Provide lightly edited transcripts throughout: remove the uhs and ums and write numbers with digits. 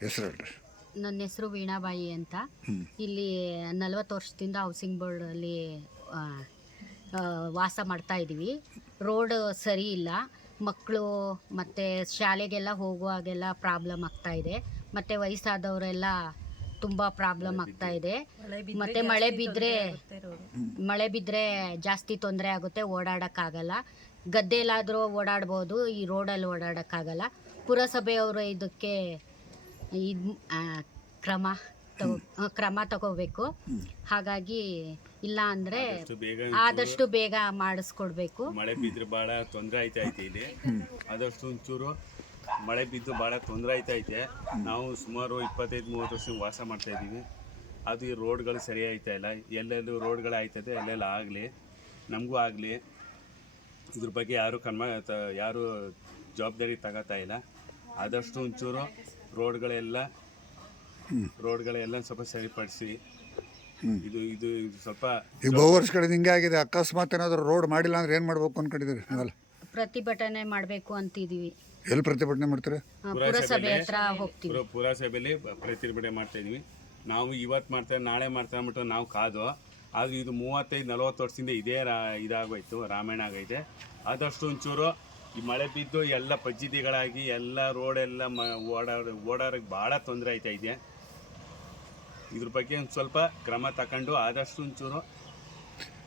ಹೆಸರು ಹೇಳ್ರಿ. ನನ್ನ ಹೆಸರು ವೀಣಾಬಾಯಿ ಅಂತ. ಇಲ್ಲಿ 40 ವರ್ಷದಿಂದ ಹೌಸಿಂಗ್ ಬೋರ್ಡಲ್ಲಿ ವಾಸ ಮಾಡ್ತಾ ಇದ್ದೀವಿ. ರೋಡ್ ಸರಿ ಇಲ್ಲ, ಮಕ್ಕಳು ಮತ್ತು ಶಾಲೆಗೆಲ್ಲ ಹೋಗುವಾಗೆಲ್ಲ ಪ್ರಾಬ್ಲಮ್ ಆಗ್ತಾ ಇದೆ, ಮತ್ತು ವಯಸ್ಸಾದವರೆಲ್ಲ ತುಂಬ ಪ್ರಾಬ್ಲಮ್ ಆಗ್ತಾ ಇದೆ. ಮತ್ತು ಮಳೆ ಬಿದ್ದರೆ ಜಾಸ್ತಿ ತೊಂದರೆ ಆಗುತ್ತೆ, ಓಡಾಡೋಕ್ಕಾಗಲ್ಲ. ಗದ್ದೆಲಾದರೂ ಓಡಾಡ್ಬೋದು, ಈ ರೋಡಲ್ಲಿ ಓಡಾಡೋಕ್ಕಾಗಲ್ಲ. ಪುರಸಭೆಯವರು ಇದಕ್ಕೆ ಕ್ರಮ ತಗೋಬೇಕು. ಹಾಗಾಗಿ ಇಲ್ಲ ಅಂದರೆ ಆದಷ್ಟು ಬೇಗ ಮಾಡಿಸ್ಕೊಡ್ಬೇಕು. ಮಳೆ ಬಿದ್ದರೆ ಭಾಳ ತೊಂದರೆ ಆಯ್ತೈತೆ ಇಲ್ಲಿ. ಆದಷ್ಟು ಒಂಚೂರು ಮಳೆ ಬಿದ್ದು ಭಾಳ ತೊಂದರೆ ಆಯ್ತೈತೆ. ನಾವು ಸುಮಾರು 25-30 ವರ್ಷ ವಾಸ ಮಾಡ್ತಾ ಇದ್ದೀವಿ. ಅದು ಈ ರೋಡ್ಗಳು ಸರಿ ಆಯ್ತಾ ಇಲ್ಲ. ಎಲ್ಲೆಲ್ಲೂ ರೋಡ್ಗಳು ಆಯ್ತದೆ, ಅಲ್ಲೆಲ್ಲ ಆಗಲಿ, ನಮಗೂ ಆಗಲಿ. ಇದ್ರ ಬಗ್ಗೆ ಯಾರು ಜವಾಬ್ದಾರಿ ತಗೋತಾ ಇಲ್ಲ. ಆದಷ್ಟು ಒಂಚೂರು ರೋಡ್ಗಳೆಲ್ಲ ಸ್ವಲ್ಪ ಸರಿಪಡಿಸಿ. ಇದು ಸ್ವಲ್ಪ ಈಗ ಬಹು ವರ್ಷಗಳಿಂದ ಹಿಂಗೆ ಆಗಿದೆ. ಅಕಸ್ಮಾತ್ ಏನಾದರೂ ರೋಡ್ ಮಾಡಿಲ್ಲ ಅಂದ್ರೆ ಏನು ಮಾಡ್ಬೇಕು ಅನ್ಕೊಂಡಿದ್ದೀರಿ ನೀವೆಲ್ಲ? ಪ್ರತಿಭಟನೆ ಮಾಡಬೇಕು ಅಂತಿದ್ದೀವಿ. ಎಲ್ಲಿ ಪ್ರತಿಭಟನೆ ಮಾಡ್ತೀರಿ? ಪುರಸಭೆ ಹತ್ರ ಹೋಗ್ತೀವಿ. ಪುರಸಭೆಯಲ್ಲಿ ಪ್ರತಿಭಟನೆ ಮಾಡ್ತಾ ಇದೀವಿ. ನಾವು ಇವತ್ತು ಮಾಡ್ತಾರೆ, ನಾಳೆ ಮಾಡ್ತಾರೆ ಅಂದ್ಬಿಟ್ಟು ನಾವು ಕಾದು. ಆದ್ರೆ ಇದು 35-40 ವರ್ಷದಿಂದ ಇದೇ ಇದಾಗೋಯ್ತು, ರಾಮಾಯಣ ಆಗೈತೆ. ಆದಷ್ಟು ಒಂಚೂರು ಈ ಮಳೆ ಬಿದ್ದು ಎಲ್ಲ ಪಜ್ಜಿದಿಗಳಾಗಿ ಎಲ್ಲ ರೋಡೆಲ್ಲ ಓಡಾಡೋಕ್ಕೆ ಭಾಳ ತೊಂದರೆ ಆಯ್ತೈತೆ. ಇದ್ರ ಬಗ್ಗೆ ಒಂದು ಸ್ವಲ್ಪ ಕ್ರಮ ತಗೊಂಡು ಆದಷ್ಟು ಒಂಚೂರು.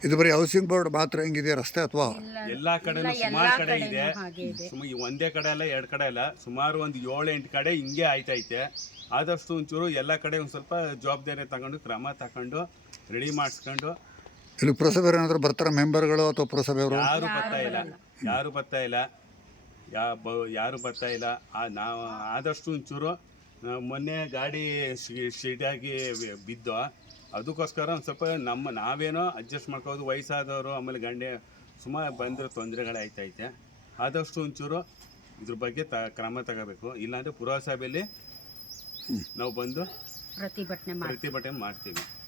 ಇದು ಬರೀ ಹೌಸಿಂಗ್ ಬೋರ್ಡ್ ಮಾತ್ರ ಹೆಂಗಿದೆ ರಸ್ತೆ, ಅಥವಾ ಎಲ್ಲ ಕಡೆನೂ ಸುಮಾರು ಕಡೆ ಇದೆ? ಒಂದೇ ಕಡೆ ಅಲ್ಲ, 2 ಕಡೆ ಅಲ್ಲ, ಸುಮಾರು ಒಂದು 7-8 ಕಡೆ ಹಿಂಗೆ ಆಯ್ತೈತೆ. ಆದಷ್ಟು ಒಂಚೂರು ಎಲ್ಲ ಕಡೆ ಒಂದು ಸ್ವಲ್ಪ ಜವಾಬ್ದಾರಿ ತಗೊಂಡು ಕ್ರಮ ತಗೊಂಡು ರೆಡಿ ಮಾಡಿಸ್ಕೊಂಡು. ಇಲ್ಲಿ ಪುರಸಭೆ ಏನಾದರೂ ಬರ್ತಾರೆ ಮೆಂಬರ್ಗಳು ಅಥವಾ ಪುರಸಭೆಯವರು? ಯಾರು ಬರ್ತಾ ಇಲ್ಲ. ನಾವು ಆದಷ್ಟು ಒಂಚೂರು ಮೊನ್ನೆ ಗಾಡಿ ಶೀಟಾಗಿ ಬಿದ್ದು, ಅದಕ್ಕೋಸ್ಕರ ಒಂದು ಸ್ವಲ್ಪ ನಾವೇನೋ ಅಡ್ಜಸ್ಟ್ ಮಾಡ್ಕೋದು. ವಯಸ್ಸಾದವರು ಆಮೇಲೆ ಗಂಡೆ ಸುಮಾರು ಬಂದರೆ ತೊಂದರೆಗಳಾಯ್ತೈತೆ. ಆದಷ್ಟು ಒಂಚೂರು ಇದ್ರ ಬಗ್ಗೆ ಕ್ರಮ ತಗೋಬೇಕು. ಇಲ್ಲಾಂದರೆ ಪುರಸಭೆಯಲ್ಲಿ ನಾವು ಬಂದು ಪ್ರತಿಭಟನೆ ಮಾಡ್ತೀವಿ.